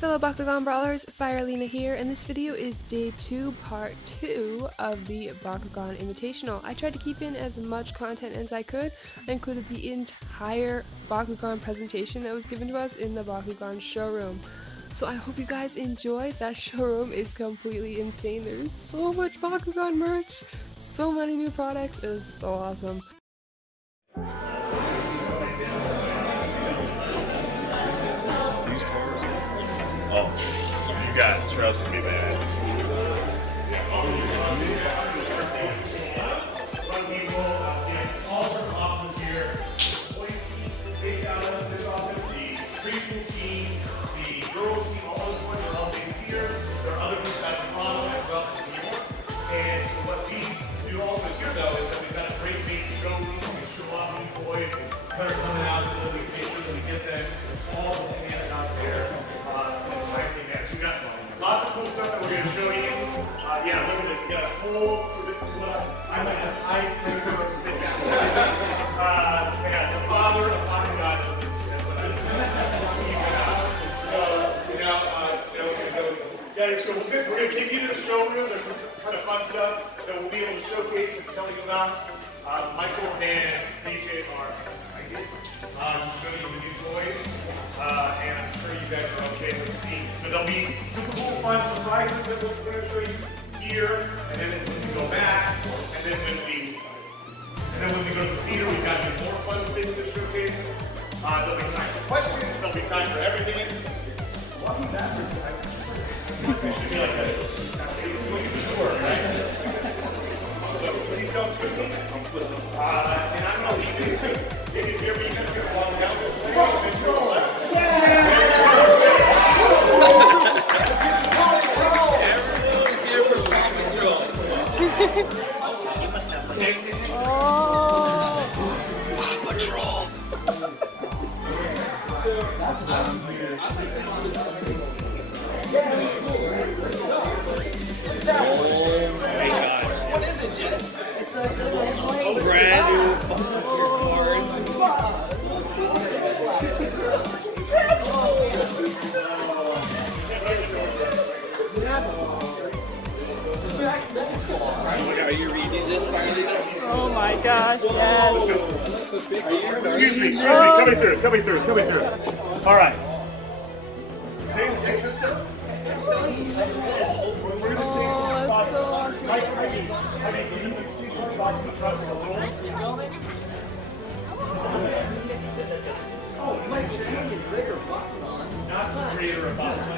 fellow Bakugan Brawlers, Firelina here, and this video is day 2, part 2 of the Bakugan Invitational. I tried to keep in as much content as I could. I included the entire Bakugan presentation that was given to us in the Bakugan showroom. So I hope you guys enjoyed. That showroom is completely insane. There's so much Bakugan merch, so many new products. It was so awesome. Oh, you got to trust me, man. All the options here. Based out of this office, the preschool team, the girls team, all those boys are all based here. There are other groups out of Toronto as well as New York. And so what we do also here, though, is that we've got a great big showroom. We show off new toys that are coming out of the little pictures, and we get them all the bananas out there. Lots of cool stuff that we're going to show you. Yeah, look at this. We got a whole. This is what I might have high spit down. I got the father of Bakugan. So we're going to take you to the showroom. There's some kind of fun stuff that we'll be able to showcase and tell you about. Michael and AJ are excited to show you the new toys. And I'm sure you guys are okay with seeing it. So there'll be some cool, fun surprises that we're going to show you here, and then when we go back, and then when we go to the theater, we've got even more fun things to showcase. There'll be time for questions. There'll be time for everything. Welcome back. It should be like a tour, right? So please don't trip me. And I'm going to leave it here. If you're going to walk down this way, and turn left. What is it, Jet? It's a brand new cards. Are you reading this? Oh my gosh, yes. Excuse me, coming through. All right. We're going to save some spots. So awesome. I mean, you can see some spots in the front of the balloons. Oh, Michael T is bigger Bakugan. Not the creator of Bakugan.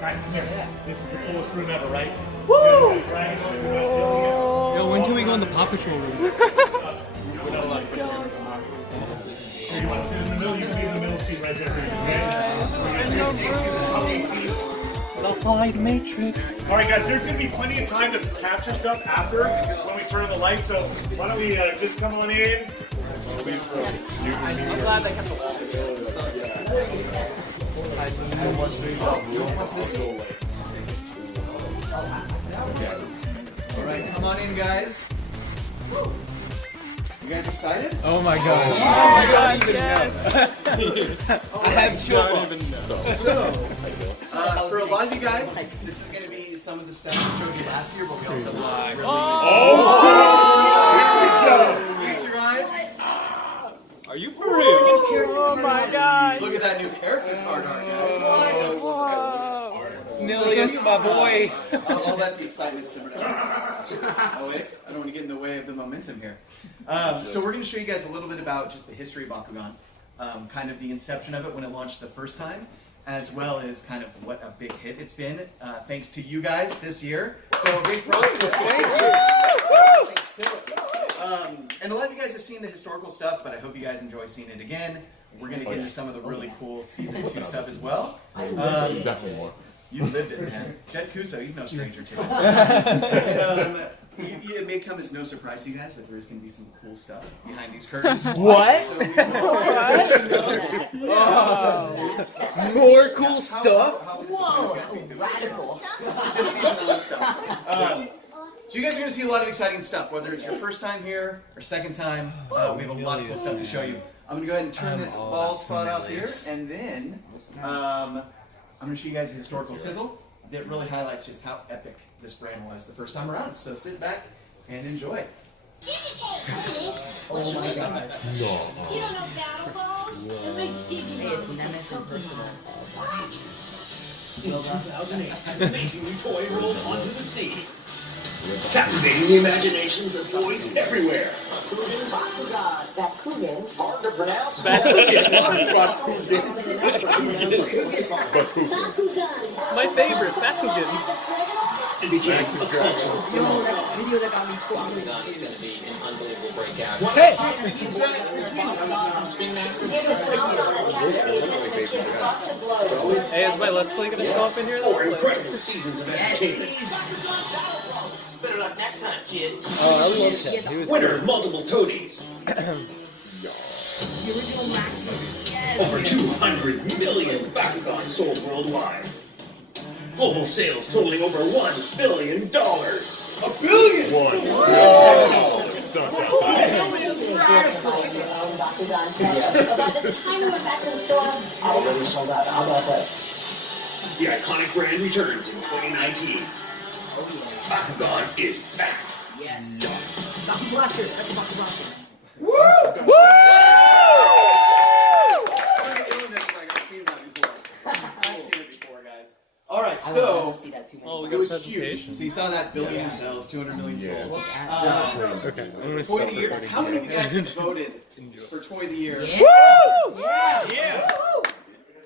Guys, come here. This is the coolest room ever, right? Woo! Yo, when can we go in the Paw Patrol room? You want to sit in the middle? You can be in the middle seat right there. The Hide Matrix. All right, guys, there's going to be plenty of time to capture stuff after when we turn on the lights, so why don't we just come on in? I'm glad they kept the wall. What's this? Alright, come on in, guys. You guys excited? Oh my gosh. Oh my god, yes. I have children. So, for a lot of you guys, this is going to be some of the stuff we showed you last year, but we also have Easter eyes. Are you for real? Oh my god. Look at that new character card art, guys. Whoa. Nilius, my boy. I'll let the excitement simmer down. Oh wait, I don't want to get in the way of the momentum here. So we're going to show you guys a little bit about just the history of Bakugan, kind of the inception of it when it launched the first time, as well as kind of what a big hit it's been, thanks to you guys this year. So a big props. Thank you. And a lot of you guys have seen the historical stuff, but I hope you guys enjoy seeing it again. We're going to get into some of the really cool Season 2 stuff as well. Definitely more. You lived it, man. Jet Kuso, he's no stranger to it. It may come as no surprise to you guys, but there is going to be some cool stuff behind these curtains. What? So More cool stuff? Whoa! Radical. Just season on stuff. So you guys are going to see a lot of exciting stuff, whether it's your first time here or second time. We have a lot of cool stuff to show you. I'm going to go ahead and turn this ball spot off here, and then I'm going to show you guys a historical sizzle that really highlights just how epic this brand was the first time around. So sit back and enjoy. Digitate, Oh my god. no. You don't know battle balls? It makes digitate. Hey, it's Nemesis and personal. What? In 2008, an amazing new toy rolled onto the scene, captivating the imaginations of boys everywhere. Bakugan. Bakugan. Hard to pronounce. Bakugan. My favorite, Bakugan. And became a cultural phenomenon. That video that got me Bakugan is going to be an unbelievable breakout. Hey! Hey, is my Let's Play going to show up in here? Four incredible seasons of entertainment. Better luck next time, kid. Oh, I love that. He was Winner of multiple Tonys. The original Maximus. Yes. Over 200 million Bakugan sold worldwide. Global sales totaling over $1 billion. $1 billion! By the time we're back in store, Already sold out. How about that? The iconic brand returns in 2019. Bakugan is back. Yes. Baku Blaster. That's Baku Blaster. Woo! I'm gonna get doing this like I've seen that before. I've seen it before, guys. All right, I so don't see that too many. Oh, we it got a was presentation. huge. So you saw that billion sales, 200 million sold. Look at that. Okay, I'm going to Toy stop of the year. recording. How many of you guys have voted for Toy of the Year? Yeah. Yeah!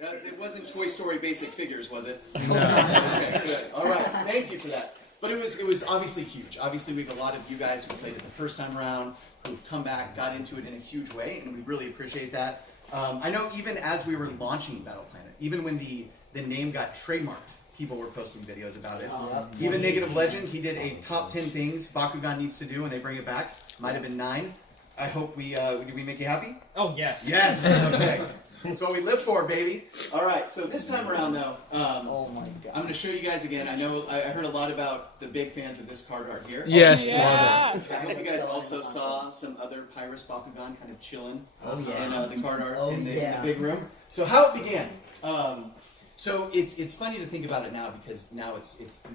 It wasn't Toy Story basic figures, was it? No. Okay, good. All right, thank you for that. But it was obviously huge. Obviously, we have a lot of you guys who played it the first time around, who've come back, got into it in a huge way, and we really appreciate that. I know even as we were launching Battle Planet, even when the name got trademarked, people were posting videos about it. Even Negative Legend, he did a top 10 things Bakugan needs to do when they bring it back. Might have been 9. I hope did we make you happy? Oh, yes. Yes. Okay. That's what we live for, baby. All right. So this time around, though, Oh my god. I'm going to show you guys again. I know I heard a lot about the big fans of this card art here. Yes, I hope you guys also saw some other Pyrus Bakugan kind of chilling in the card art in the big room. So how it began. So it's funny to think about it now because now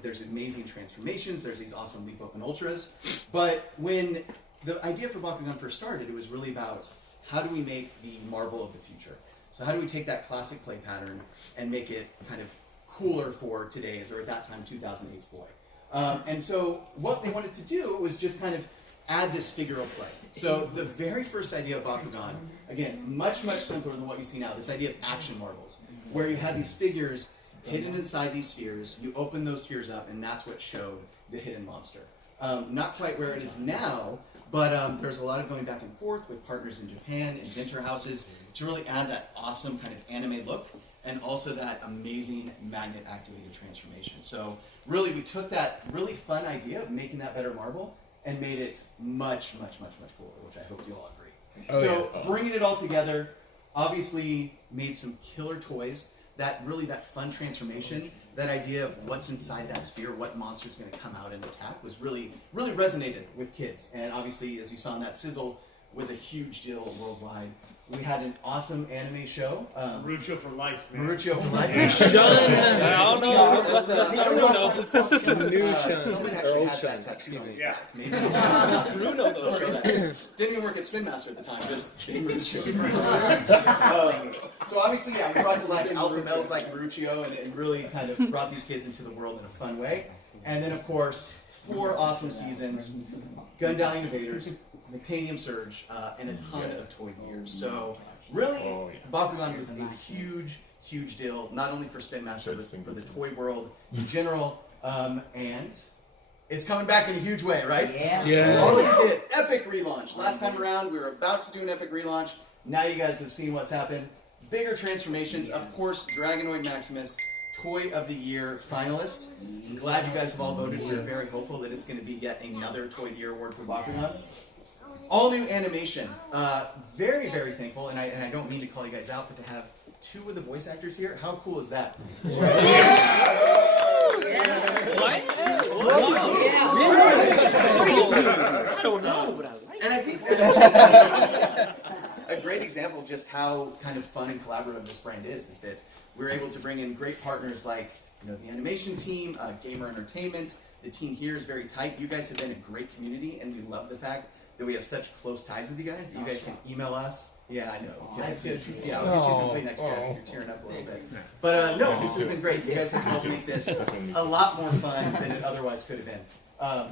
there's amazing transformations. There's these awesome Leap Open Ultras. But when the idea for Bakugan first started, it was really about how do we make the marble of the future. So how do we take that classic play pattern and make it kind of cooler for today's, or at that time, 2008's boy? And so what they wanted to do was just kind of add this figural play. So the very first idea of Bakugan, again, much, much simpler than what you see now, this idea of action marbles, where you had these figures hidden inside these spheres, you open those spheres up, and that's what showed the hidden monster. Not quite where it is now, but there's a lot of going back and forth with partners in Japan, inventor houses, to really add that awesome kind of anime look, and also that amazing magnet-activated transformation. So really, we took that really fun idea of making that better marble and made it much, much, much, much cooler, which I hope you all agree. Bringing it all together, obviously made some killer toys. That fun transformation, that idea of what's inside that sphere, what monster's going to come out and attack, was really resonated with kids. And obviously, as you saw in that sizzle, was a huge deal worldwide. We had an awesome anime show. Marucho for life, man. Marucho for life. Shun! I don't know. That's, Let's not Bruno. New Shun. Tillman Or actually old had Shun. that tattoo on his Yeah. back. Maybe not Bruno, though. show that. Didn't even work at Spin Master at the time, just Marucho. So obviously, yeah, we brought to life alpha males like Marucho and really kind of brought these kids into the world in a fun way. And then, of course, 4 awesome seasons, Gundam Invaders, Titanium Surge, and a ton of toy years. So really, Bakugan was a huge, huge deal, not only for Spin Master, but for the toy world in general. And it's coming back in a huge way, right? Yeah. Yeah. Already did. Epic relaunch. Last time around, we were about to do an epic relaunch. Now you guys have seen what's happened. Bigger transformations. Of course, Dragonoid Maximus, Toy of the Year finalist. I'm glad you guys have all voted. We're very hopeful that it's going to be yet another Toy of the Year award for Bakugan. All new animation. Very, very thankful, and I don't mean to call you guys out, but to have 2 of the voice actors here, how cool is that? So no. And I think that a great example of just how kind of fun and collaborative this brand is that we're able to bring in great partners like the animation team, Gamer Entertainment. The team here is very tight. You guys have been a great community, and we love the fact that we have such close ties with you guys that you guys can email us. Yeah, I know. Yeah, I'll get you something next year. You're tearing up a little bit. But no, this has been great. You guys have helped make this a lot more fun than it otherwise could have been.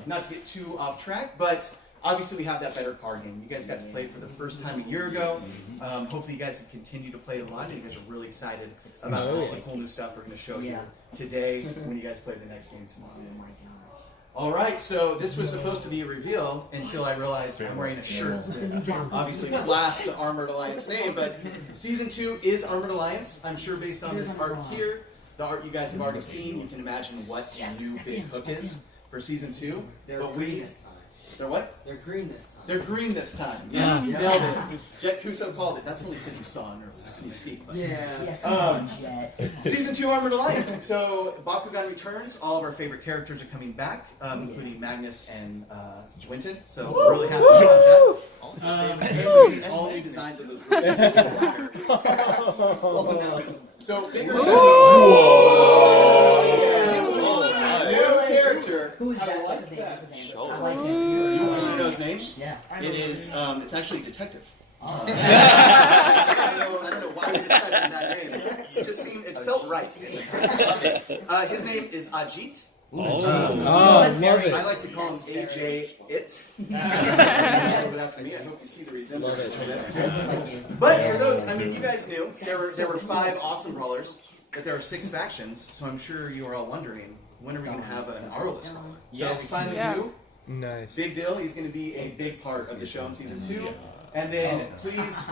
Not to get too off track, but obviously we have that better card game. You guys got to play it for the first time a year ago. Hopefully you guys have continued to play it a lot, and you guys are really excited about all the cool new stuff we're going to show you today when you guys play the next game tomorrow. All right, so this was supposed to be a reveal until I realized I'm wearing a shirt that obviously blasts the Armored Alliance name, but Season 2 is Armored Alliance. I'm sure based on this art here, the art you guys have already seen, you can imagine what the new big hook is for Season 2. They're what? They're green this time. They're green this time. Yes, you nailed it. Jet Kuso called it. That's only because you saw an early sneak peek. Season 2 Armored Alliance. So Bakugan returns. All of our favorite characters are coming back, including Magnus and Winton. So we're really happy about that. And all new designs of those really cool characters. So bigger. New character. Who's that? What's his name? I like him. You want to know his name? Yeah. It is, it's actually Detective. I don't know why we decided on that name. It felt right. His name is Ajit. I like to call him AJ It. After me. I hope you see the resemblance. But for those, you guys knew there were 5 awesome brawlers, but there are 6 factions. So I'm sure you are all wondering, when are we going to have an Arless brawler? So we finally do. Nice. Big deal. He's going to be a big part of the show in Season 2. And then please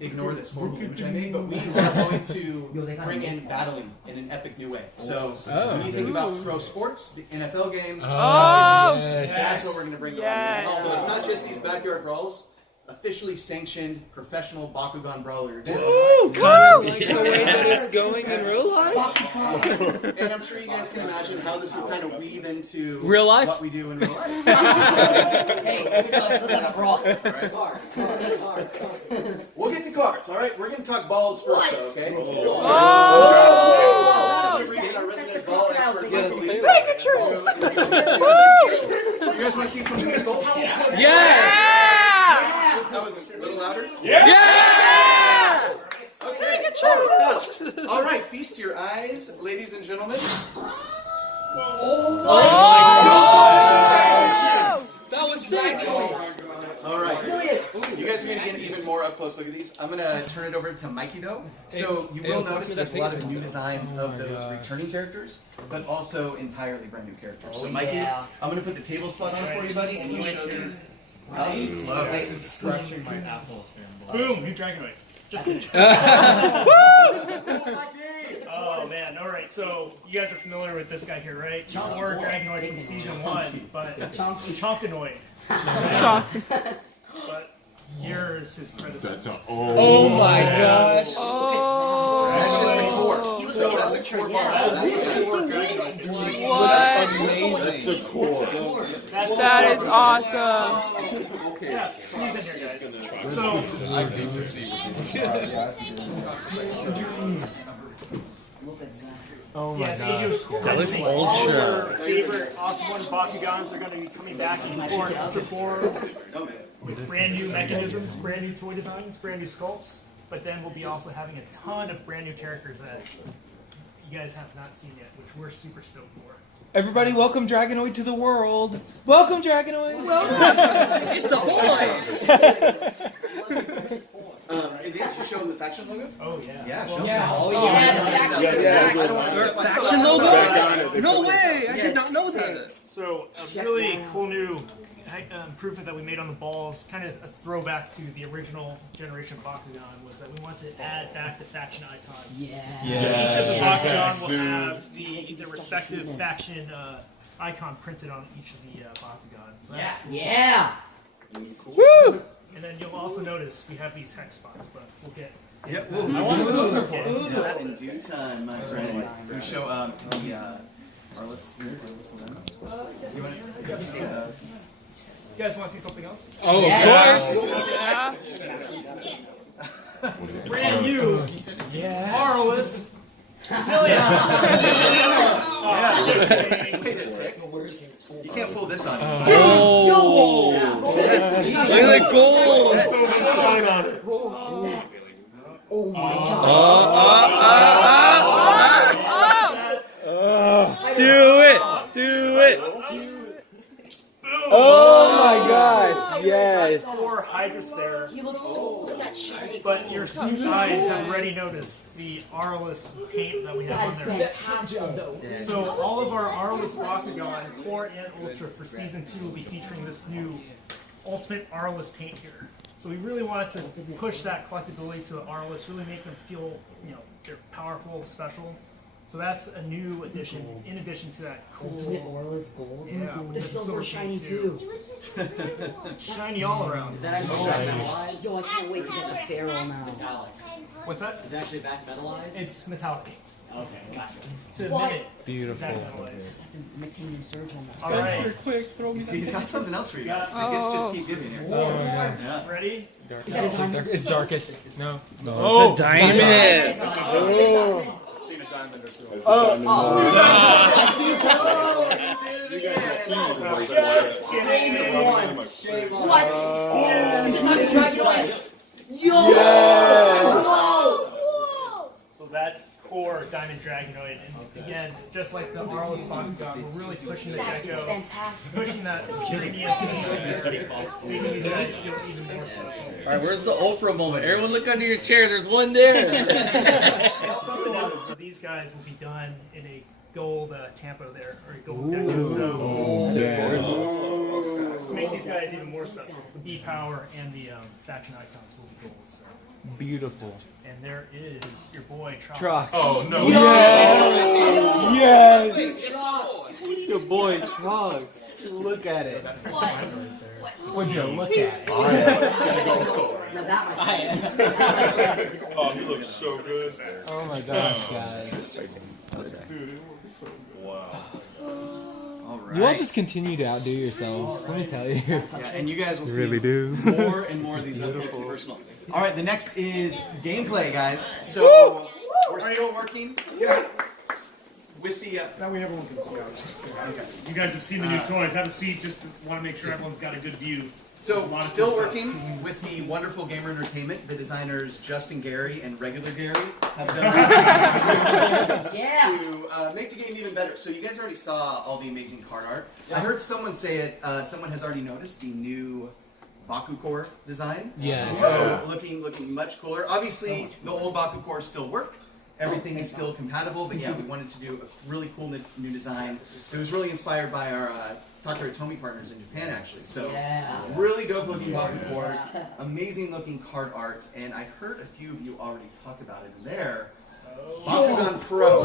ignore this horrible image I made, but we are going to bring in battling in an epic new way. So when you think about pro sports, NFL games, that's what we're going to bring along. So it's not just these backyard brawls. Officially sanctioned professional Bakugan brawler events. Kind of like the way that it's going in real life. And I'm sure you guys can imagine how this will kind of weave into real life? What we do in real life. Hey, let's have a brawl. Cards. We'll get to cards, all right? We're going to talk balls first, though, okay? We're going to bring in our resident ball expert. You guys want to see some new skulls? Yes! That was a little louder? Yeah! Okay. All right, feast your eyes, ladies and gentlemen. Oh my God! That was sick! All right. You guys are going to get an even more up close look at these. I'm going to turn it over to Mikey, though. So you will notice there's a lot of new designs of those returning characters, but also entirely brand new characters. So Mikey, I'm going to put the table spot on for you, buddy, and you show these. Scratching my apple. Boom, new Dragonoid. Just kidding. Oh man, alright, so you guys are familiar with this guy here, right? Or Dragonoid from Season 1, but Chonkanoid. But here's his predecessor. Oh my gosh. That's just the core. So that's a core bar. So that's the core Dragonoid. That's the core. That is awesome. Yeah, he's in here, guys. So, I need to see Oh my God. That looks old All shirt. our favorite awesome one Bakugans are going to be coming back in form with brand new mechanisms, brand new toy designs, brand new sculpts. But then we'll be also having a ton of brand new characters that you guys have not seen yet, which we're super stoked for. Everybody, welcome Dragonoid to the world. Welcome Dragonoid. Welcome. It's a boy. Did you show them the faction logo? Oh yeah. Yeah, show them. The I don't want to step on Faction logo? No way. I did not know that. So a really cool new improvement that we made on the balls, kind of a throwback to the original generation of Bakugan, was that we wanted to add back the faction icons. Each of the Bakugan will have the respective faction icon printed on each of the Bakugan. So that's cool. Woo! And then you'll also notice we have these hex spots, but we'll get. Yep. That in due time, my friend. We show the Arliss. You want to? You guys want to see something else? Oh, Yeah. Brand new, Arliss. Wait a tick. You can't fool this on you. Oh! Look at the gold! Oh my god. Do it! Do it! Oh my gosh! Yes! 4 Hydras there. He looks so. Look at that shit. But your eyes have already noticed the Arliss paint that we have That is on there. fantastic. So all of our Arliss Bakugan, Core and Ultra for Season 2 will be featuring this new Ultimate Arliss paint here. So we really wanted to push that collectability to the Arliss, really make them feel, they're powerful, special. So that's a new addition, in addition to that cool... Ultimate Orla's gold. Yeah, The with silver shiny paint too. Shiny all around. Is that actually back metalized? Yo, I can't wait to get the Feral now. Metallic. What's that? Is it actually back metalized? It's metallic paint. Okay, gotcha. To What? admit it, Beautiful. it's that metalized. Titanium Surge almost. All right. Quick, throw me He's got something else for you guys. The Oh. gifts just keep giving here. Yeah. Ready? Is that a diamond? It's darkest. No. Oh, it's a diamond! Oh. Seen a diamond or two. Just kidding. What? Is it not Dragon? Yo! Whoa! So that's core Diamond Dragonoid, and again, just like the Arliss Bakugan, we're really pushing the That is geckos, fantastic. pushing that premium making these guys feel even more special. Alright, where's the Oprah moment? Everyone look under your chair, there's one there! And something else, so these guys will be done in a gold Tampo there, or a gold gecko, so to make these guys even more special, the E-Power and the faction icons will be gold. So. Beautiful. And there is your boy, Trox. Oh no! Yes! Your boy Trox. Look at it. Would you look at? Now that one. Oh, he looks so good. Oh my gosh, guys. Wow. All right. You all just continue to outdo yourselves, let me tell you. Yeah, and you guys will see do. more and more of these up close and personal. All right, the next is gameplay, guys. So we're still working with the. That way everyone can see ours. You guys have seen the new toys. Have a seat. Just want to make sure everyone's got a good view. So still working with the wonderful Gamer Entertainment. The designers Justin Gary and Regular Gary have done Yeah. to make the game even better. So you guys already saw all the amazing card art. I heard someone say it. Someone has already noticed the new Baku Core design. Yes. So looking much cooler. Obviously, the old Baku Cores still work. Everything is still compatible, but yeah, we wanted to do a really cool new design. It was really inspired by our Takara Tomy partners in Japan, actually. So really dope looking Baku Cores, amazing looking card art, and I heard a few of you already talk about it there. Bakugan Pro.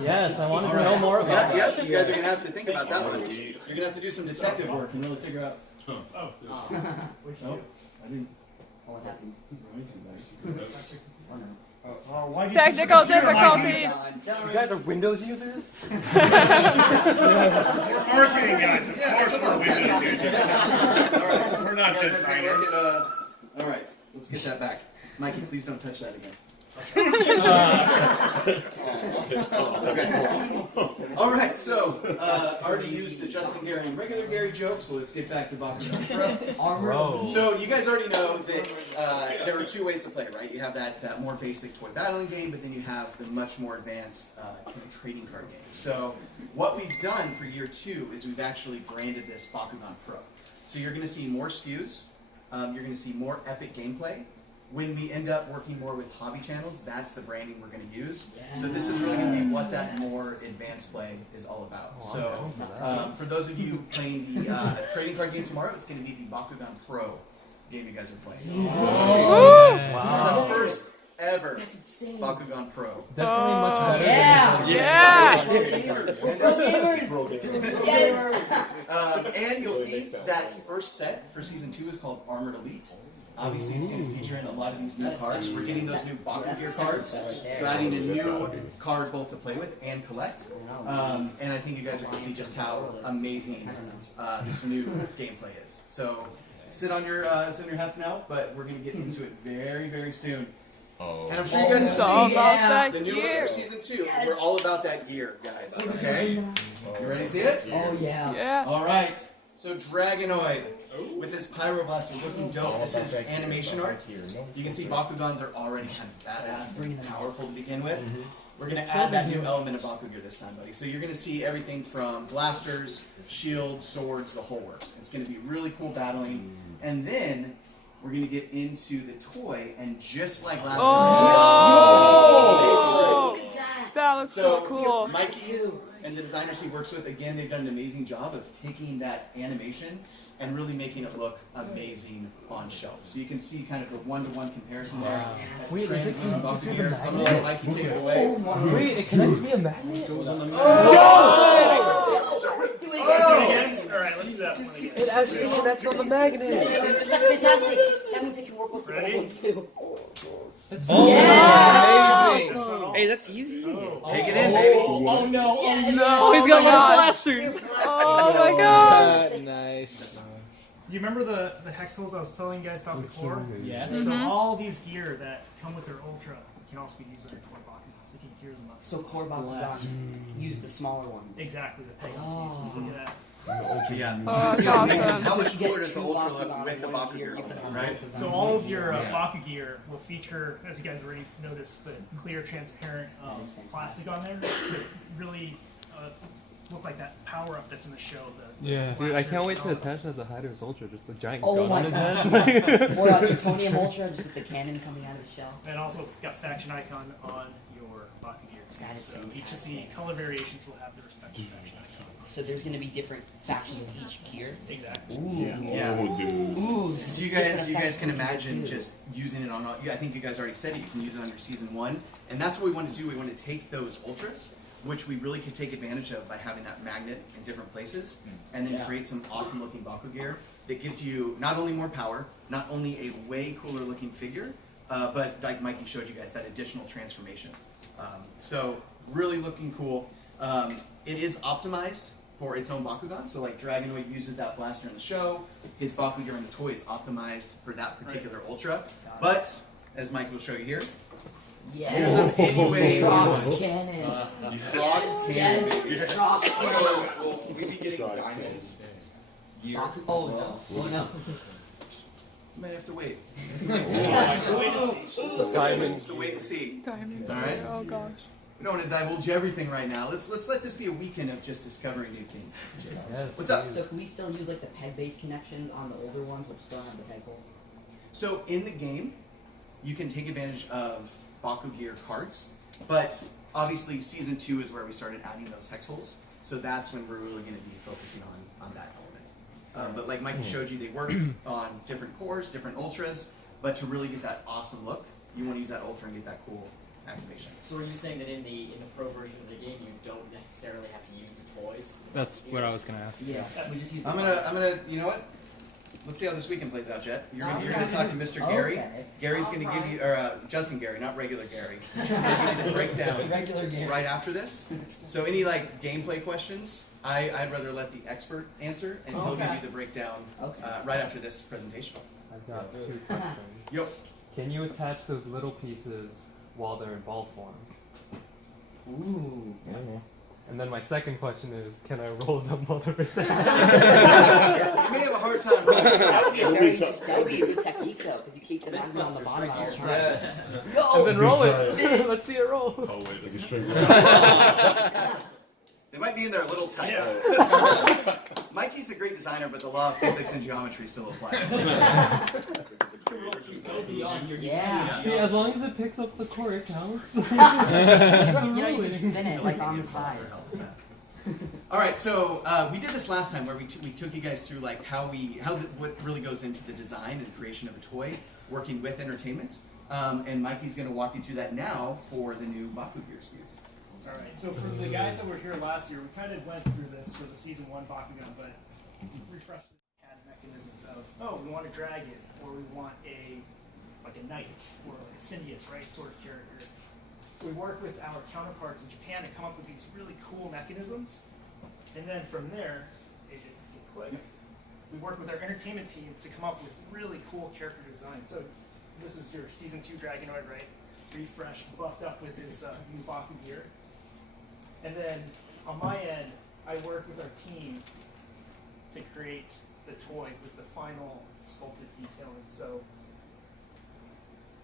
Yes, I wanted All to right. know more about Yep, that. you guys are gonna have to think about that one. You're gonna have to do some detective work and really figure out. Oh, I didn't. Technical difficulties. You guys are Windows users? We're marketing guys. Of course we're Windows users. All right. We're not Let's take a designers. look at, all right, let's get that back. Mikey, please don't touch that again. Okay. All right, so already used the Justin Gary and Regular Gary joke, so let's get back to Bakugan Pro. So you guys already know that there are two ways to play, right? You have that more basic toy battling game, but then you have the much more advanced kind of trading card game. So what we've done for year 2 is we've actually branded this Bakugan Pro. So you're going to see more SKUs, you're going to see more epic gameplay. When we end up working more with hobby channels, that's the branding we're going to use. So this is really going to be what that more advanced play is all about. So for those of you playing the trading card game tomorrow, it's going to be the Bakugan Pro game you guys are playing. Wow. The first ever Bakugan Pro. Definitely much better. Yes. And you'll see that first set for Season 2 is called Armored Elite. Obviously, it's going to feature in a lot of these new cards. We're getting those new Bakugan cards, so adding a new card both to play with and collect. And I think you guys are going to see just how amazing this new gameplay is. So sit on your hats now, but we're going to get into it very, very soon. And I'm sure you guys have seen the new look for Season 2. Yes. We're all about that gear, guys. Okay? You ready to see it? Oh, yeah. All right. So Dragonoid with this Pyroblaster looking dope. This is animation art. You can see Bakugan, they're already kind of badass and powerful to begin with. We're going to add that new element of Bakugan this time, buddy. So you're going to see everything from blasters, shields, swords, the whole works. It's going to be really cool battling. And then we're going to get into the toy, and just like last time. That looks so cool. Mikey and the designers he works with, again, they've done an amazing job of taking that animation and really making it look amazing on shelf. So you can see kind of the one-to-one comparison there. Wait, is it I'm going to let Mikey take it away. Wait, it connects via magnet? It goes on the magnet. Do it again? Alright, let's do that one again. It actually connects on the magnet. That's fantastic. That means it can work with the old one too. Amazing. Hey, that's easy. Take it in, baby. Oh no, Oh, no. he's got little blasters. Oh my god. Nice. You remember the hexels I was telling you guys about before? Yeah. So all these gear that come with their Ultra can also be used in their core Bakugan, so you can gear them up. So core Bakugan use the smaller ones. Exactly, the peg on pieces. Look at that. Yeah. Oh, that's awesome. How much cooler does the Ultra look with the Bakugan, right? So all of your Baku gear will feature, as you guys already noticed, the clear, transparent plastic on there to really look like that power-up that's in the show. Yeah, dude, I can't wait to attach that to Hyder's Ultra, just a giant Oh gun my on his gosh. head. Or a Titanium Ultra, just with the cannon coming out of the shell. And also got faction icon on your Baku gear too. That is So each of the fantastic. color variations will have the respective faction icons. So there's going to be different factions of each gear. Exactly. Yeah. Ooh, So you guys can imagine just using it on all, I think you guys already said it, you can use it on your Season 1. And that's what we want to do. We want to take those Ultras, which we really could take advantage of by having that magnet in different places, and then create some awesome looking Baku gear that gives you not only more power, not only a way cooler looking figure, but like Mikey showed you guys, that additional transformation. So really looking cool. It is optimized for its own Bakugan, so like Dragonoid uses that blaster in the show, his Baku gear in the toy is optimized for that particular Ultra, but as Mike will show you here, use them any way you want. Drops cannon. Drops cannon, baby. Yes. Drops cannon. Will we be getting diamond gear? Oh no. Oh no. You might have to wait. Diamond. So wait and see. Diamond. All right. Oh gosh. We don't want to divulge everything right now. Let's let this be a weekend of just discovering new things. Yes. What's up? So can we still use like the peg-based connections on the older ones, which still have the peg holes? So in the game, you can take advantage of Baku gear cards, but obviously Season 2 is where we started adding those hex holes. So that's when we're really going to be focusing on that element. But like Mikey showed you, they work on different cores, different Ultras, but to really get that awesome look, you want to use that Ultra and get that cool activation. So are you saying that in the pro version of the game you don't necessarily have to use the toys? That's what I was gonna ask. Yeah. We just use the I'm gonna, you know what? Let's see how this weekend plays out, Jet. You're gonna talk to Mr. Gary. Okay. Gary's gonna give you, or Justin Gary, not regular Gary. He's gonna give you the breakdown Regular game. right after this. So any like gameplay questions, I'd rather let the expert answer, and he'll give you the breakdown right after this presentation. I've got 2 questions. Yep. Can you attach those little pieces while they're in ball form? Ooh. And then my second question is, can I roll them while they're attached? You may have a hard time. That would be a very that would be a good technique though, because you keep the magnet on the bottom all the time. Yes. And then roll it. Let's see it roll. Oh, wait, this is They might be in there a little tight. Yeah. Mikey's a great designer, but the law of physics and geometry still apply. Yeah. See, as long as it picks up the core, it counts. You know, you can spin it like on the side. All right, so we did this last time where we took you guys through like what really goes into the design and creation of a toy, working with entertainment, and Mikey's going to walk you through that now for the new Baku gear SKUs. Alright, so for the guys that were here last year, we kind of went through this for the Season 1 Bakugan, but refreshed the CAD mechanisms of oh, we want a dragon, or we want a knight, or like a Syndius, right, sort of character. So we work with our counterparts in Japan to come up with these really cool mechanisms. And then from there, click, we work with our entertainment team to come up with really cool character design. So this is your Season 2 Dragonoid, right? Refreshed, buffed up with his new Baku gear. And then on my end, I work with our team to create the toy with the final sculpted detailing. So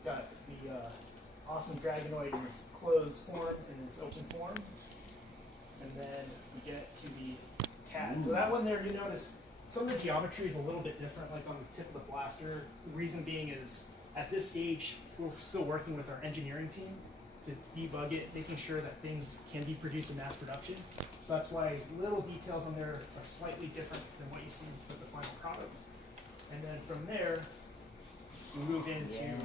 got the awesome Dragonoid in his closed form and his open form. And then we get to the cat. So that one there, you notice some of the geometry is a little bit different, like on the tip of the blaster. The reason being is at this stage, we're still working with our engineering team to debug it, making sure that things can be produced in mass production. So that's why little details on there are slightly different than what you see with the final product. And then from there, we move into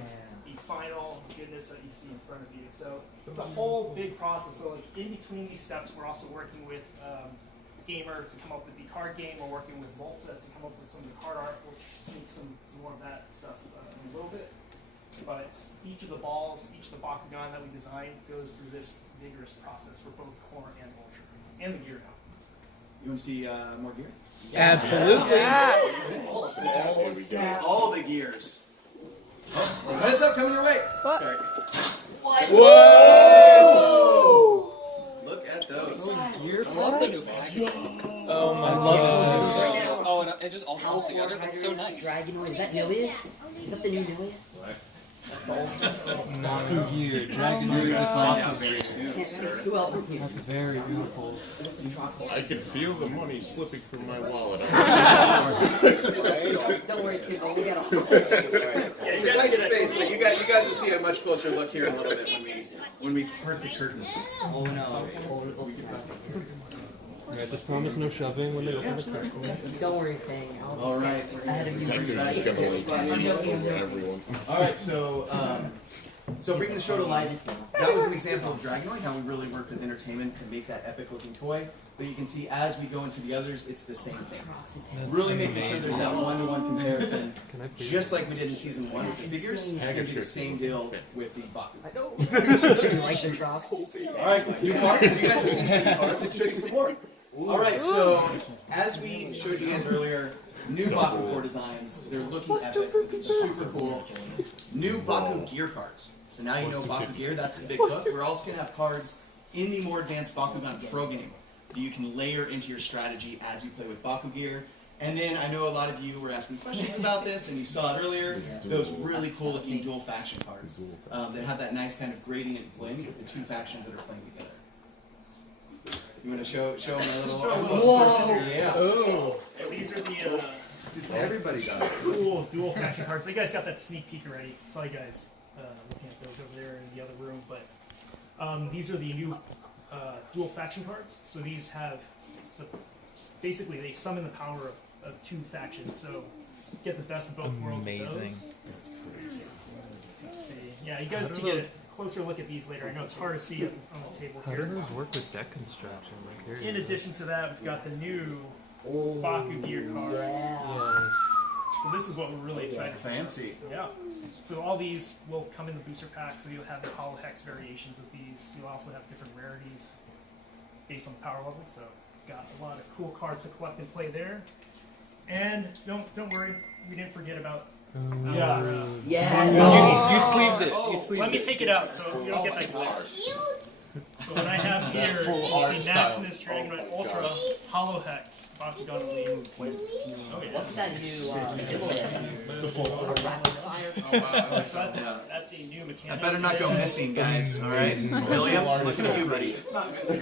the final goodness that you see in front of you. So it's a whole big process. So like in between these steps, we're also working with Gamer to come up with the card game. We're working with Volta to come up with some of the card art. We'll sneak some more of that stuff in a little bit. But each of the balls, each of the Bakugan that we design goes through this vigorous process for both core and ultra, and the gear now. You want to see more gear? Absolutely. See all the gears. Oh, well, heads up, coming your way. Sorry. What? Whoa! Look at those. I love the new packaging. Oh my god. Oh, and it just all comes together. That's so nice. Dragonoid. Is that Nilius? Is that the new Nilius? Baku gear, Dragon You're Gear. going to find out very soon, sir. Who else? That's very beautiful. I can feel the money slipping from my wallet. Don't worry, kid. We got all. It's a tight space, but you guys will see a much closer look here in a little bit when we part the curtains. Oh no. Alright, just promise no shoving when they open the curtain. Don't worry, Fang. All right. Ahead of you. Detective's gonna like everyone. All right, so bringing the show to life, that was an example of Dragonoid, how we really worked with entertainment to make that epic-looking toy. But you can see as we go into the others, it's the same thing. Really making sure there's that one-to-one comparison, just like we did in Season 1 with the figures. It's going to be the same deal with the Baku. I know. You like the drops? All right, new cards. You guys have seen some new cards. Let's show you some more. All right, so as we showed you guys earlier, new Baku core designs. They're looking epic, super cool. New Baku gear cards. So now you know Baku gear. That's the big hook. We're also going to have cards in the more advanced Bakugan Pro game that you can layer into your strategy as you play with Baku gear. And then I know a lot of you were asking questions about this, and you saw it earlier. Those really cool looking dual faction cards that have that nice kind of gradient blend with the two factions that are playing together. You want to show them a little? Whoa! Yeah. Oh. These are the everybody got it. Cool dual faction cards. So you guys got that sneak peek already. Saw you guys looking at those over there in the other room. But these are the new dual faction cards. So these have basically they summon the power of two factions. So get the best of both worlds. Amazing. Let's see. Yeah, you guys can get a closer look at these later. I know it's hard to see it on the table here. How do those work with deck construction? Like, here in addition to that, we've got the new Baku gear cards. Yes. So this is what we're really excited for. Fancy. Yeah. So all these will come in the booster pack, so you'll have the hollow hex variations of these. You'll also have different rarities based on the power level. So got a lot of cool cards to collect and play there. And don't worry, we didn't forget about Yeah. You sleeved it. You sleeved Let me take it out so you don't get that glare. So what I have here is the Maximus Dragonoid Ultra Hollow Hex Bakugan Elite. Oh yeah. What's that new symbol? So that's a new mechanic. That better not go missing, guys. All right, William, I'm looking at you, buddy. It's not missing.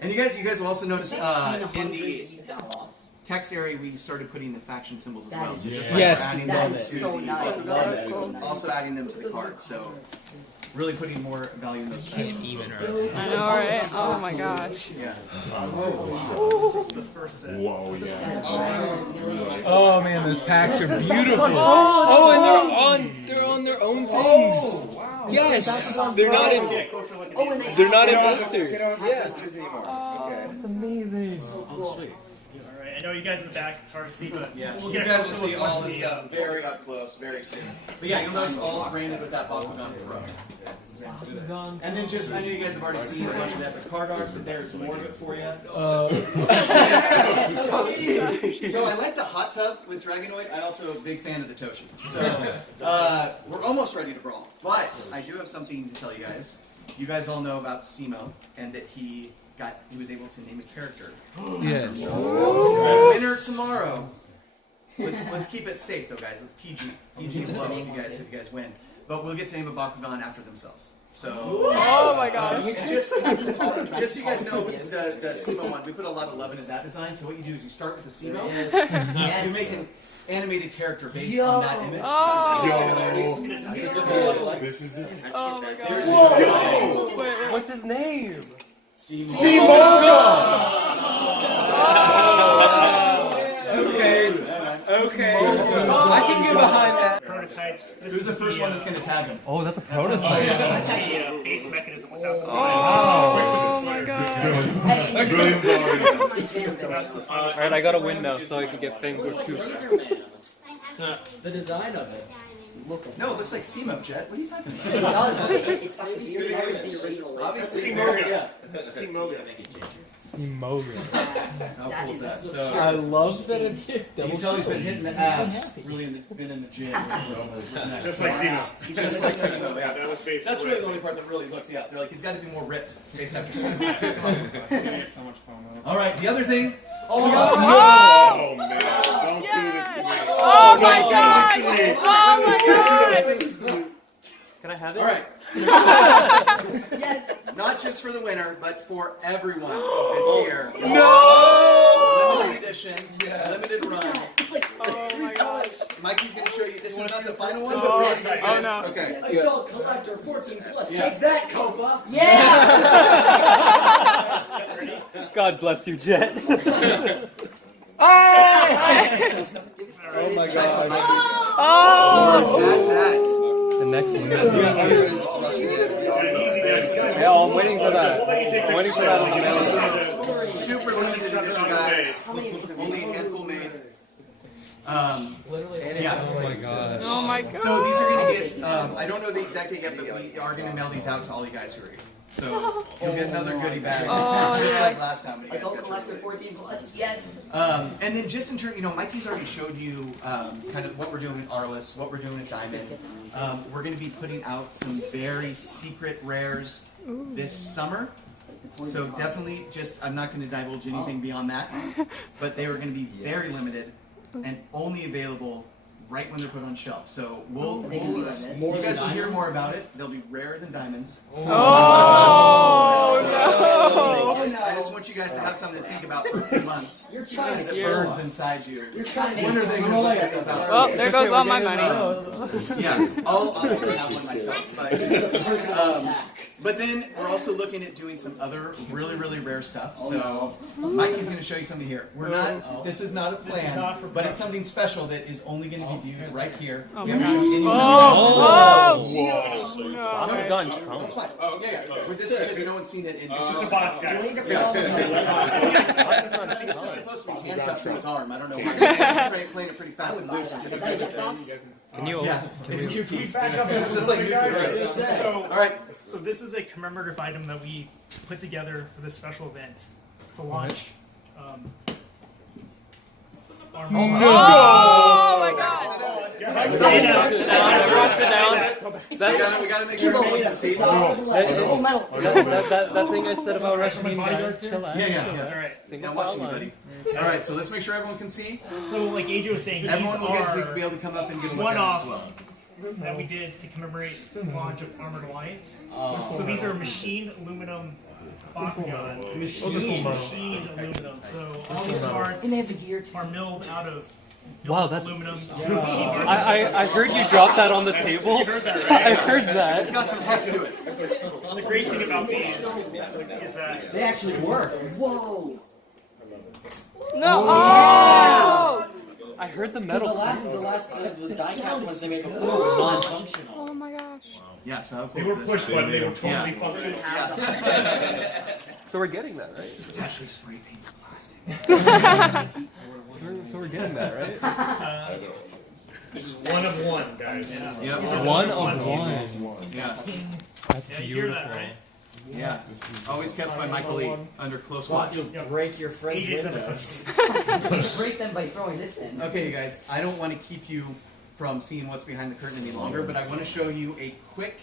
And you guys will also notice in the text area we started putting the faction symbols as well. So just like we're adding them to the, also adding them to the card. So really putting more value in those factions. I know, right? Oh my gosh. Yeah. This is the first set. Whoa, yeah. Oh man, those packs are beautiful. Oh, and they're on their own things. Yes, they're not in. They're not in blisters. Yes. That's amazing. Alright, I know you guys in the back, it's hard to see, but Yeah, we'll you get guys a will closer see look all at this the, stuff very up close, very soon. But yeah, you'll notice all branded with that Bakugan Pro. And then just, I know you guys have already seen a bunch of epic card art, but there's more of it for you. So I like the hot tub with Dragonoid. I also am a big fan of the Toshi. So we're almost ready to brawl. But I do have something to tell you guys. You guys all know about Simo and that he was able to name a character. Yes. Winner tomorrow. Let's keep it safe though, guys. Let's PG blow if you guys win. But we'll get to name a Bakugan after themselves. So, oh my god. Just so you guys know, the Simo one, we put a lot of love into that design. So what you do is you start with the Simo, you make an animated character based on that image. This is it. Oh my god. Whoa. What's his name? Simo! Okay. I can get behind that. prototypes. Who's the first one that's going to tag him? Oh, that's a prototype. That's the base mechanism without the Oh my god. That's the final. Alright, I got a window so I can get things with two. The design of it. No, it looks like Simo, Jet. What are you talking about? It does. It's not the beard. That was the original. Obviously, Simoga. Simoga. How cool is that? So, I love that it's you can tell he's been hitting the abs, really been in the gym. Just like Simo. Just like Simo, yeah. That was based That's on- really the only part that really looks, yeah. They're like, he's got to be more ripped. It's based after Simo. Come on. so much fun. All right, the other thing. Oh man, don't do this to me. Oh my god! Oh my god! Can I have it? All right. Yes. Not just for the winner, but for everyone that's here. No! Limited edition, limited run. It's like, Oh my gosh. Mikey's going to show you. This is not the final one. Oh, Yes, it oh is. no. Okay. Adult collector 14 plus. Yeah. Take that, Copa. yeah. God bless you, Jet. Oh my Nice one, god. Mikey. Oh! The next one. Yeah, Yeah, I'm waiting for that. I'm waiting for that on the mail. Super limited edition, guys. Only a handful made. Yeah. Oh my gosh. Oh my god. So these are going to get, I don't know the exact date yet, but we are going to mail these out to all you guys who are here. So you'll get another goodie bag, just like last time. When you guys Adult got collector your 14 plus. Yes. and then just in turn, Mikey's already showed you kind of what we're doing at Arliss, what we're doing at Diamond. We're going to be putting out some very secret rares this summer. So definitely I'm not going to divulge anything beyond that, but they are going to be very limited and only available right when they're put on shelf. So you guys will hear more about it. They'll be rarer than diamonds. Oh no! I just want you guys to have something to think about for a few months as it to burns inside you. You're trying to When are they going to put this stuff out? Well, there goes all my money. Yeah, I'll also have one myself. But then we're also looking at doing some other really, really rare stuff. So Mikey's going to show you something here. This is not a plan, but it's something special that is only going to be viewed right here. We haven't shown anyone else. Bakugan Trump. That's fine. Yeah. This is just no one's seen it. It's just a box, guys. This is supposed to be handcuffed to his arm. I don't know why. He's playing it pretty fast and loose. Can you? Yeah, it's two keys. It's just Oh like nuclear. All right. So this is a commemorative item that we put together for this special event to launch. Our Oh my god! Everyone sit down. We gotta make sure everyone can see. It's full metal. That thing I said about Russian guys, chill out. Yeah. Alright. I'm watching you, buddy. All right, so let's make sure everyone can see. So like AJ was saying, Everyone will these be are able to come up and give a look at it as one-offs well. that we did to commemorate the launch of Armored Alliance. So these are machined aluminum Bakugan. Machined aluminum. So all these parts And they have the gear too. are milled out of Wow, that's. aluminum. I heard you drop that on the table. You heard that, right? I heard that. It's got some heft to it. The great thing about these is that They actually work. Whoa. No! Oh! I heard the Because metal. the last the die-cast ones they make a full non-functional. Oh my gosh. Yeah, so how cool They were is this? push button, they were totally Yeah. functional. Yeah. So we're getting that, right? It's actually spray paint plastic. So we're getting that, right? This is one of one, guys. Yep. One of one. Yeah. That's Yeah, you hear that, beautiful. right? Yeah. Always kept by Michael Lee under close watch. You'll break your friend's 80s windows. You break them by throwing this in. Okay, you guys, I don't want to keep you from seeing what's behind the curtain any longer, but I want to show you a quick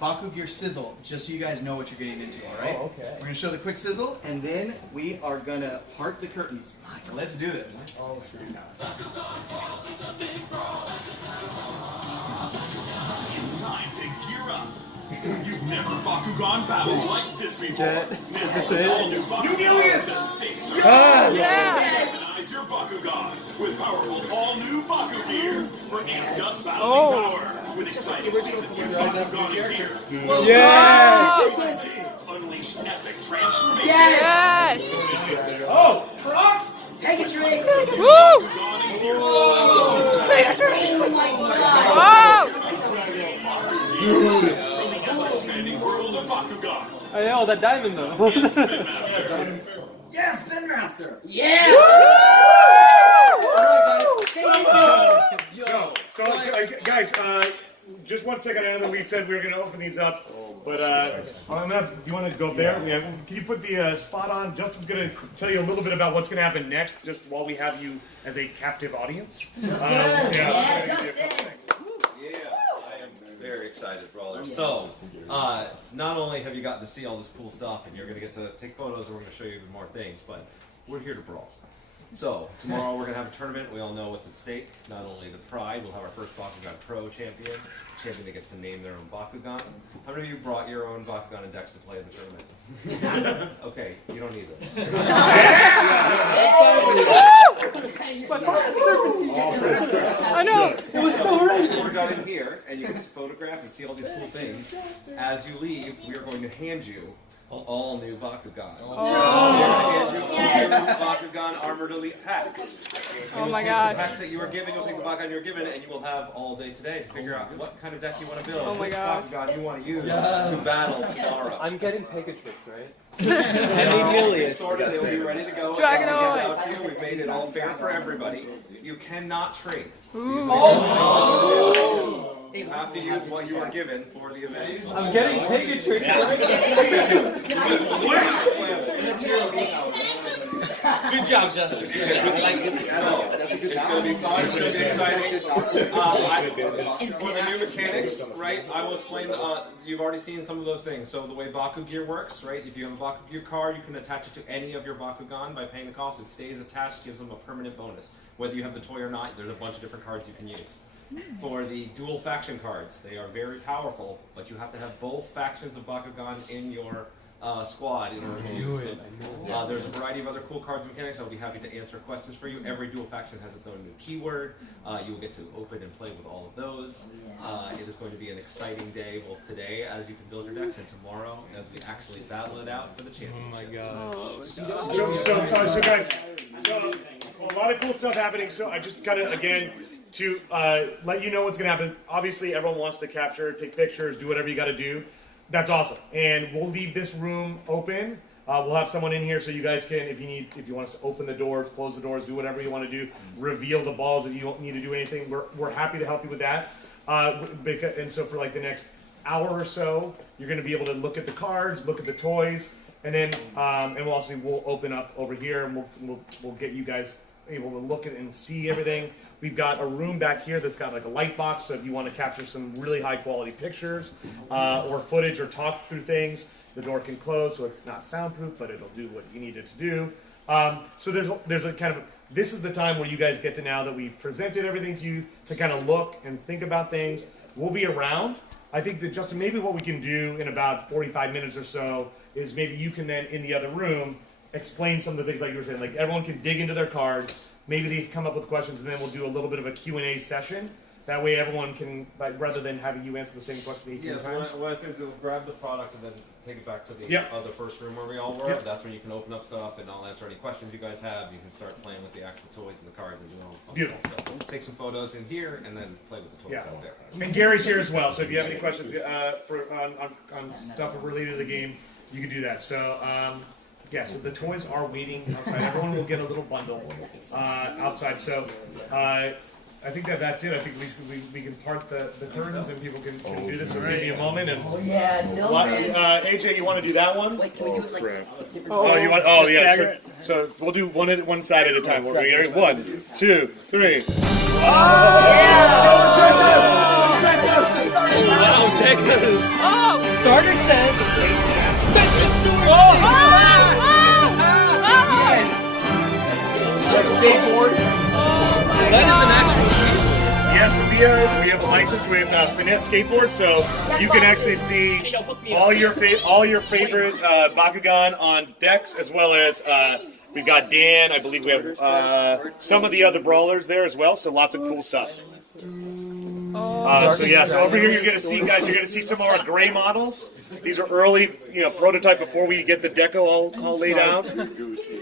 Bakugan sizzle, just so you guys know what you're getting into, all right? Oh, okay. We're going to show the quick sizzle, and then we are going to part the curtains. Let's do this. Oh, snap. It's time to gear up. You've never Bakugan battled like this before. Is this it? All new Bakugan, the stakes are Organize your Bakugan with powerful all-new Baku gear for amped up battling power with exciting Season 2 Bakugan gear. Yes! Unleash epic transformation. Yes! Oh, Trox! Pegatrix! Woo! Oh my god! Wow! From the ever-expanding world of Bakugan. Oh, yeah, that diamond though. Spin Master. Yeah, Spin Master! Yeah! So, guys, just 1 second. I know that we said we were going to open these up, but you want to go there? Yeah. Can you put the spot on? Justin's going to tell you a little bit about what's going to happen next, just while we have you as a captive audience. Justin! Yeah, I am very excited, brawler. So, not only have you gotten to see all this cool stuff, and you're going to get to take photos, and we're going to show you even more things, but we're here to brawl. So, tomorrow we're going to have a tournament. We all know what's at stake. Not only the pride, we'll have our first Bakugan Pro champion, a champion that gets to name their own Bakugan. How many of you brought your own Bakugan and decks to play in the tournament? Okay, you don't need this. I know! It was so right! We're going in here, and you can photograph and see all these cool things. As you leave, we are going to hand you all new Bakugan. We're going to hand you all new Bakugan Armored Elite packs. Oh my The gosh. packs that you are given, you'll take the Bakugan you're given, and you will have all day today to figure out what kind of deck you want to build, Oh my which gosh. Bakugan you want to use to battle tomorrow. I'm getting Pegatrix, right? Sorted, they will be ready to go. Dragon and Eye. get out to you. We've made it all fair for everybody. You cannot trade. You have to use what you were given for the event. I'm getting Pegatrix. Good job, Justin. It's going to be fun. It's going to be exciting. For the new mechanics, right, I will explain. You've already seen some of those things. So the way Baku Gear works, right, if you have a Baku Gear card, you can attach it to any of your Bakugan by paying the cost. It stays attached, gives them a permanent bonus. Whether you have the toy or not, there's a bunch of different cards you can use. For the dual faction cards, they are very powerful, but you have to have both factions of Bakugan in your squad in order to use them. There's a variety of other cool cards and mechanics. I'll be happy to answer questions for you. Every dual faction has its own new keyword. You will get to open and play with all of those. It is going to be an exciting day, both today as you can build your decks, and tomorrow as we actually battle it out for the championship. Oh my god. So guys, a lot of cool stuff happening. So I just kind of, again, to let you know what's going to happen. Obviously, everyone wants to capture, take pictures, do whatever you got to do. That's awesome. And we'll leave this room open. We'll have someone in here so you guys can, if you want us to open the doors, close the doors, do whatever you want to do, reveal the balls if you don't need to do anything. We're happy to help you with that. And so for like the next hour or so, you're going to be able to look at the cards, look at the toys, and then and we'll open up over here and we'll get you guys able to look at and see everything. We've got a room back here that's got like a light box, so if you want to capture some really high quality pictures or footage or talk through things, the door can close, so it's not soundproof, but it'll do what you need it to do. So there's a kind of, this is the time where you guys get to, now that we've presented everything to you, to kind of look and think about things. We'll be around. I think that, Justin, maybe what we can do in about 45 minutes or so is maybe you can then, in the other room, explain some of the things like you were saying. Like, everyone can dig into their cards. Maybe they come up with questions, and then we'll do a little bit of a Q&A session. That way everyone can, like, rather than having you answer the same question 18 times. Yeah, so what I think is we'll grab the product and then take it back to the first room where we all were. Yep. That's when you can open up stuff, and I'll answer any questions you guys have. You can start playing with the actual toys and the cards and do all Beautiful stuff. Take some photos in here, and then play with the toys out there. And Gary's here as well, so if you have any questions on stuff related to the game, you can do that. So, yeah, so the toys are waiting outside. Everyone will get a little bundle outside. So, I think that's it. I think we can part the curtains and people can do this. So give me a moment. And AJ, you want to do that one? Wait, can we do it like You want? Oh, yeah. So we'll do one side at a time. We're ready. 1, 2, 3. Starter sets. Let's skateboard? That is an actual Yes, we have a license with Finesse Skateboard, so you can actually see all your favorite Bakugan on decks, as well as we've got Dan. I believe we have some of the other brawlers there as well. So lots of cool stuff. So over here you're gonna see, guys. You're gonna see some of our gray models. These are early, prototype before we get the deco all laid out.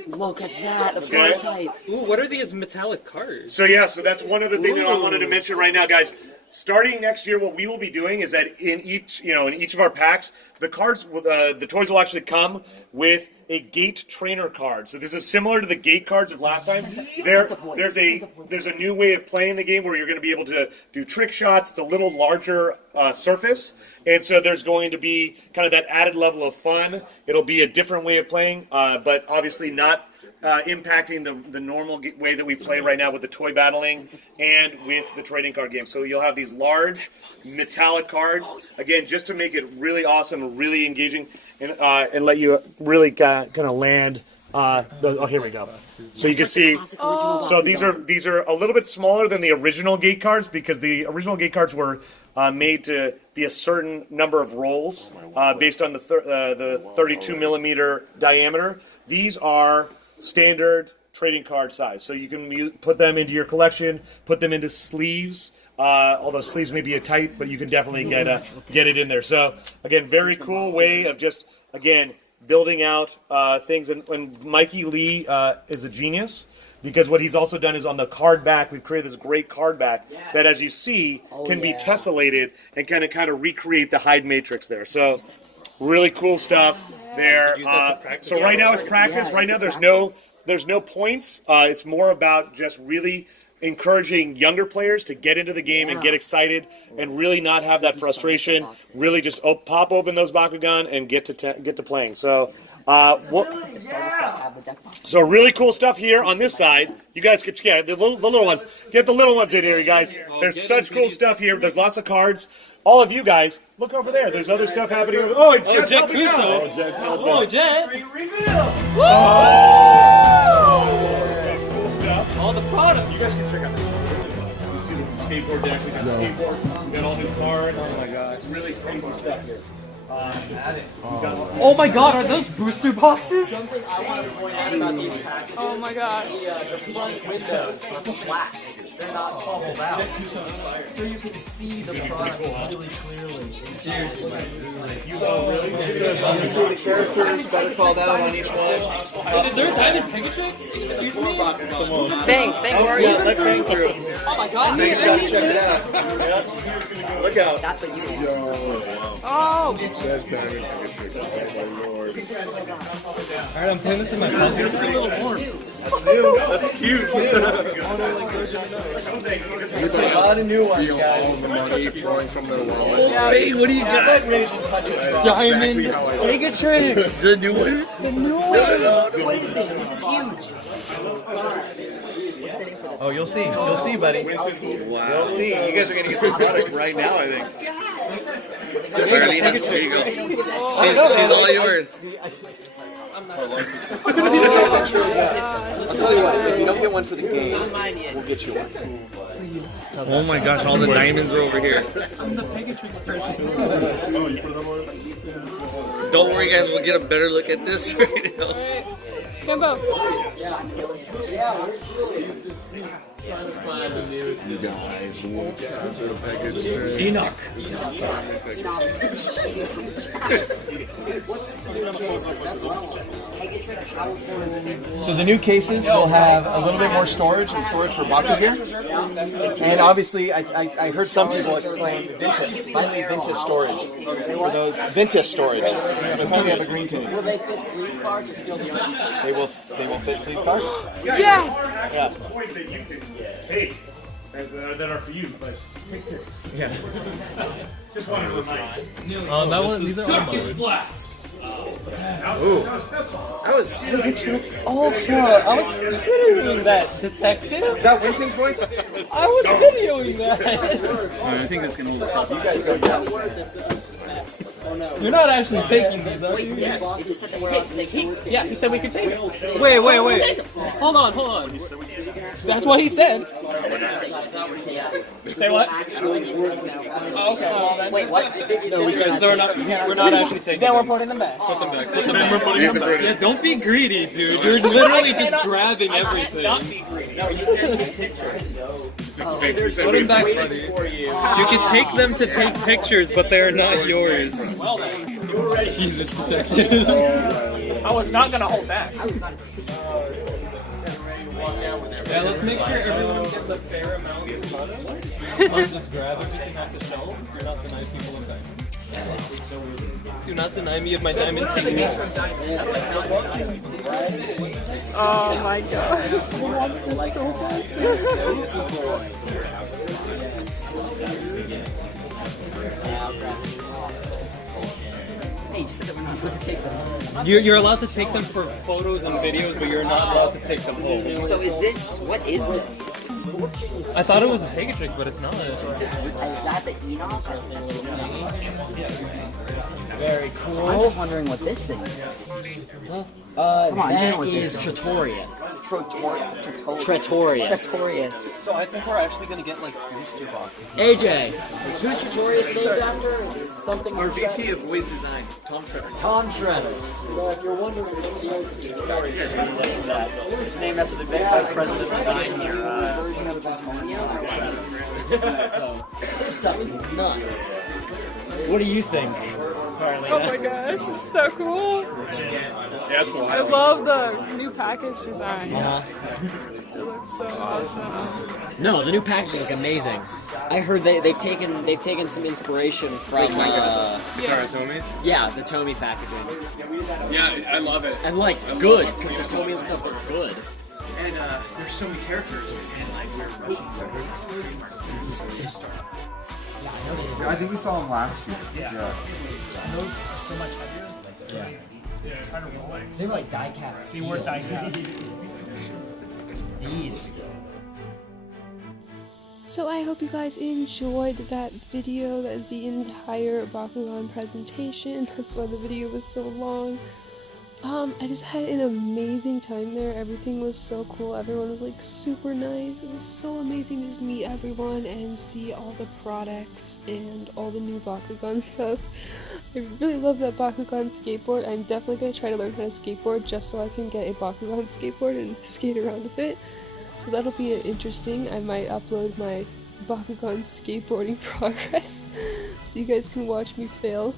Look at that, the prototypes. Ooh, what are these metallic cards? So so that's one of the things that I wanted to mention right now, guys. Starting next year, what we will be doing is that in each of our packs, the cards, the toys will actually come with a gate trainer card. So this is similar to the gate cards of last time. There's a new way of playing the game where you're going to be able to do trick shots. It's a little larger surface, and so there's going to be kind of that added level of fun. It'll be a different way of playing, but obviously not impacting the normal way that we play right now with the toy battling and with the trading card game. So you'll have these large metallic cards, again, just to make it really awesome and really engaging, and let you really kind of land. Here we go. So you can see. So these are a little bit smaller than the original gate cards, because the original gate cards were made to be a certain number of rolls based on the 32 millimeter diameter. These are standard trading card size, so you can put them into your collection, put them into sleeves. Although sleeves may be a tight, but you can definitely get it in there. So again, very cool way of just building out things. And Mikey Lee is a genius, because what he's also done is on the card back, we've created this great card back that, as you see, can be tessellated and kind of recreate the hide matrix there. So really cool stuff there. So right now it's practice. Right now there's no points. It's more about just really encouraging younger players to get into the game and get excited and really not have that frustration. Really just pop open those Bakugan and get to playing. So so really cool stuff here on this side. You guys could the little ones. Get the little ones in here, you guys. There's such cool stuff here. There's lots of cards. All of you guys, look over there. There's other stuff happening. Jet Kuso. Jet. Cool stuff. All the product. You guys can check out this. You see the skateboard deck. We got skateboard. We got all new cards. Oh my god, it's really crazy stuff here. Oh my god, are those booster boxes? Something I want to point out about these packages. Oh my gosh. The front windows are flat. They're not bubbled out. So you can see the product really clearly. Seriously. You see the characters better called out on each one. Is there a diamond Pegatrix? Excuse me? Fang, where are you? Let Fang through. Oh my god. Fang's got to check it out. Yep. Look out. That's what you want. Oh! That's diamond Pegatrix. Oh my lord. Alright, I'm putting this in my pocket. That's new. That's cute. There's a lot of new ones, Feel all guys. the money flowing from their wallet. Hey, what do you got? Let Rage and touch it. Diamond Pegatrix. The new one? The new one. What is this? This is huge. What's the name for this? Oh, you'll see. You'll see, buddy. I'll see. You'll see. You guys are going to get some product right now, I think. There you go. She's all yours. I'll tell you what, if you don't get one for the game, we'll get you one. Oh my gosh, all the diamonds are over here. I'm the Pegatrix person. Don't worry guys, we'll get a better look at this right now. Kimbo. You guys, Enoch. So the new cases will have a little bit more storage and storage for Bakugan. And obviously, I heard some people exclaim Ventus. Finally, Ventus storage. For those Ventus storage. We finally have a green case. Will they fit sleeve cards or still the other? They will fit sleeve cards. Yes! Yeah. Points that you can take that are for you, but take care. Yeah. Just wanted to remind you. That one, these are all mine. Ooh. That was. Matrix Ultra. I was videoing that, detective. Is that Winston's voice? I was videoing that. I think that's gonna hold us up. You guys go down. You're not actually taking these, are you? Yes, you said they were taking. Yeah, he said we could take it. Wait. Hold on. That's what he said. Say what? Oh, okay. Well, then. Wait, what? No, because we're not actually taking them. Then we're putting them back. Put them back. Yeah, don't be greedy, dude. You're literally just grabbing everything. Not be greedy. No, you said take pictures. Put them back, buddy. You can take them to take pictures, but they're not yours. Well then. Jesus, detective. I was not gonna hold back. Yeah, let's make sure everyone gets a fair amount of product. Let's just grab everything off the shelves. Do not deny people of diamonds. Do not deny me of my diamond kingdom. Oh my god. I want this so bad. Hey, you said that we're not allowed to take them. You're allowed to take them for photos and videos, but you're not allowed to take them home. So is this, what is this? I thought it was a Pegatrix, but it's not. Is that the Enos or that's the Enos? Very cool. I'm just wondering what this thing is. That is Tratorius. Tratorius. So I think we're actually gonna get like booster boxes. AJ, who's Tratorius named after? Something Our like that? VP of Boys Design, Tom Treador. Tom Shredder. So if you're wondering what the old Tratorius is, It's named after the vice president of design here. so this stuff is nuts. What do you think, Carly? Oh my gosh, it's so cool. Yeah, it's cool. I love the new package design. It looks so awesome. No, the new packaging look amazing. I heard they've taken some inspiration from Tomy? yeah, the Tomy packaging. Yeah, I love it. And like good, because the Tomy stuff looks good. And there's so many characters, and like we're rushing to I think we saw them last year. Yeah. And those are so much heavier. Yeah. Try to roll like. They were like die-cast. They were die-cast. These. So I hope you guys enjoyed that video. That is the entire Bakugan presentation. That's why the video was so long. I just had an amazing time there. Everything was so cool. Everyone was like super nice. It was so amazing to just meet everyone and see all the products and all the new Bakugan stuff. I really love that Bakugan skateboard. I'm definitely going to try to learn how to skateboard just so I can get a Bakugan skateboard and skate around with it. So that'll be interesting. I might upload my Bakugan skateboarding progress so you guys can watch me fail.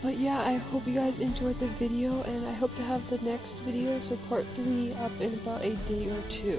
But yeah, I hope you guys enjoyed the video, and I hope to have the next video, so part 3, up in about a day or 2.